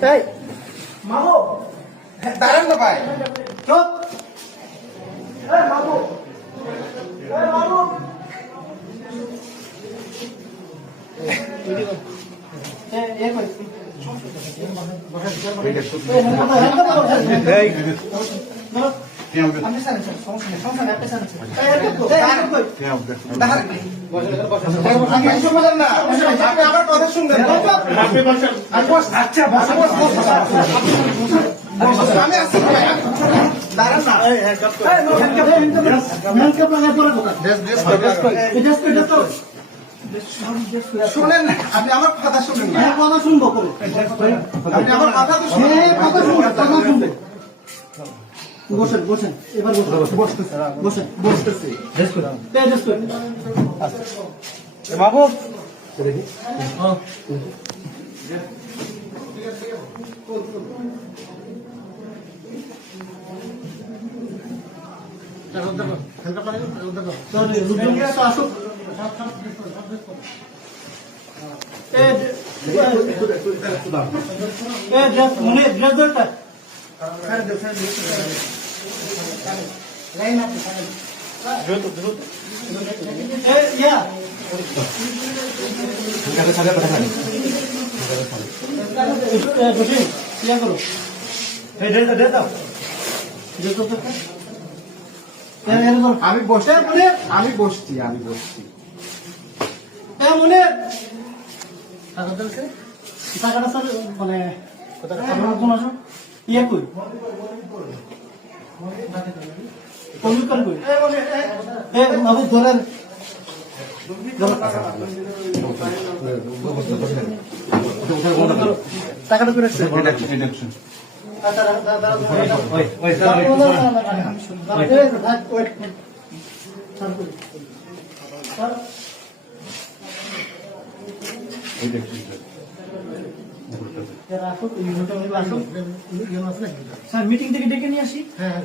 তাই মামু দাঁড়ান না ভাই চুপ মামু মামু শুনেন না আপনি আমার কথা শুনেন না কথা শুনবো আপনি আমার কথা তো কথা শুনবে বসেন বসেন এবার বসেন বসতেছি বাবু দেখি আমি বসে আমি বসছি মনে টাকাটা স্যার মানে ইয়ে কই ধরেন টাকাটা করে স্যার মিটিং থেকে ডেকে নিয়ে আসি। হ্যাঁ